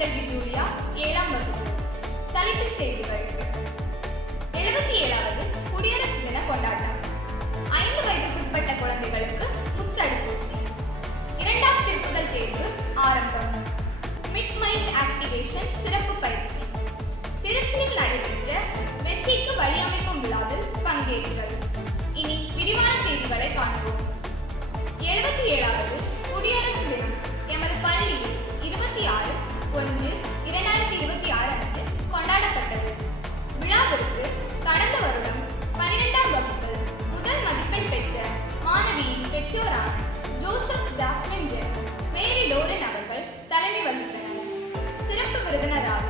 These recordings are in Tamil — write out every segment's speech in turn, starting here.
செல்வி ஜூலியா 7ஆம் வகுப்பு. தலைப்புச் செய்திகள். 77வது குடியரசு தின கொண்டாட்டம். 5 வயதுக்குட்பட்ட குழந்தைகளுக்கு முத்தடுப்பூசி. 2ஆம் திருப்புதல் தேர்வு ஆரம்பம். மிட் மைண்ட் ஆக்டிவேஷன் சிறப்பு பயிற்சி. திருச்சியில் நடைபெற்ற வெற்றிக்கு வழியமைக்கும் விழாவில் பங்கேற்கிறது. இனி விரிவான செய்திகளை காண்போம். 77வது குடியரசு தினம் எமது பள்ளியில் 26/1/2026 அன்று கொண்டாடப்பட்டது. விழாவிற்கு கடந்த வருடம் 12ஆம் வகுப்பில் முதல் மதிப்பெண் பெற்ற மாணவியின் பெற்றோரான ஜோசப் ஜாஸ்மின் ஜென், மேரி லோரன் அவர்கள் தலைமை வகித்தனர். சிறப்பு விருந்தினராக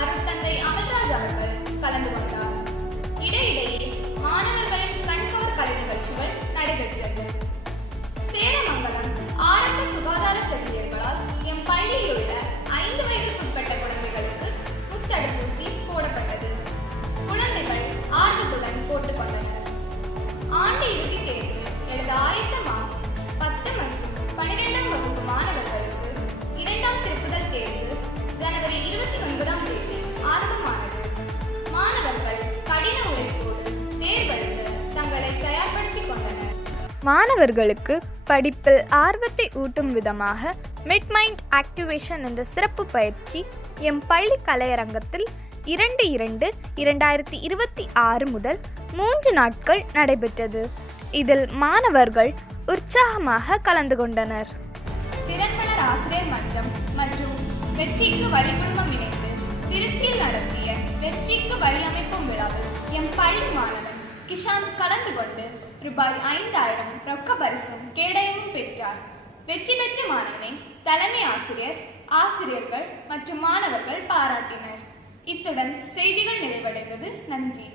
அருட்தந்தை அமல்ராஜ் அவர்கள் கலந்து கொண்டார். இடையிடையே மாணவர்களின் கண்கவர் கலை நிகழ்ச்சிகள் நடைபெற்றது. சேரமங்கலம் ஆரம்ப சுகாதார செவிலியர்களால் எம் பள்ளியில் உள்ள 5 வயதுக்குட்பட்ட குழந்தைகளுக்கு முத்தடுப்பூசி போடப்பட்டது. குழந்தைகள் ஆர்வத்துடன் போட்டுக் கொண்டனர். ஆண்டு இறுதித் தேர்வு எழுத ஆயத்தமாகும் 10 மற்றும் 12ஆம் வகுப்பு மாணவர்களுக்கு 2ஆம் திருப்புதல் தேர்வு ஜனவரி 29ஆம் தேதி ஆரம்பமானது. மாணவர்கள் கடின உழைப்போடு தேர்வெழுத தங்களை தயார்படுத்திக் கொண்டனர். மாணவர்களுக்கு படிப்பில் ஆர்வத்தை ஊட்டும் விதமாக மிட் மைண்ட் ஆக்டிவேஷன் என்ற சிறப்பு பயிற்சி எம் பள்ளி கலையரங்கத்தில் 2/2/2026 முதல் 3 நாட்கள் நடைபெற்றது. இதில் மாணவர்கள் உற்சாகமாக கலந்து கொண்டனர். திறன்பணர் ஆசிரியர் மன்றம் மற்றும் வெற்றிக்கு வழிகுழுமம் இணைந்து திருச்சியில் நடத்திய வெற்றிக்கு வழியமைப்பும் விழாவில் எம் பள்ளி மாணவன் கிஷாந்த் கலந்து கொண்டு ரூபாய் 5000 ரொக்க பரிசும் கேடயமும் பெற்றார். வெற்றி பெற்ற மாணவனை தலைமை ஆசிரியர், ஆசிரியர்கள் மற்றும் மாணவர்கள் பாராட்டினர். இத்துடன் செய்திகள் நிறைவடைந்தது. நன்றி.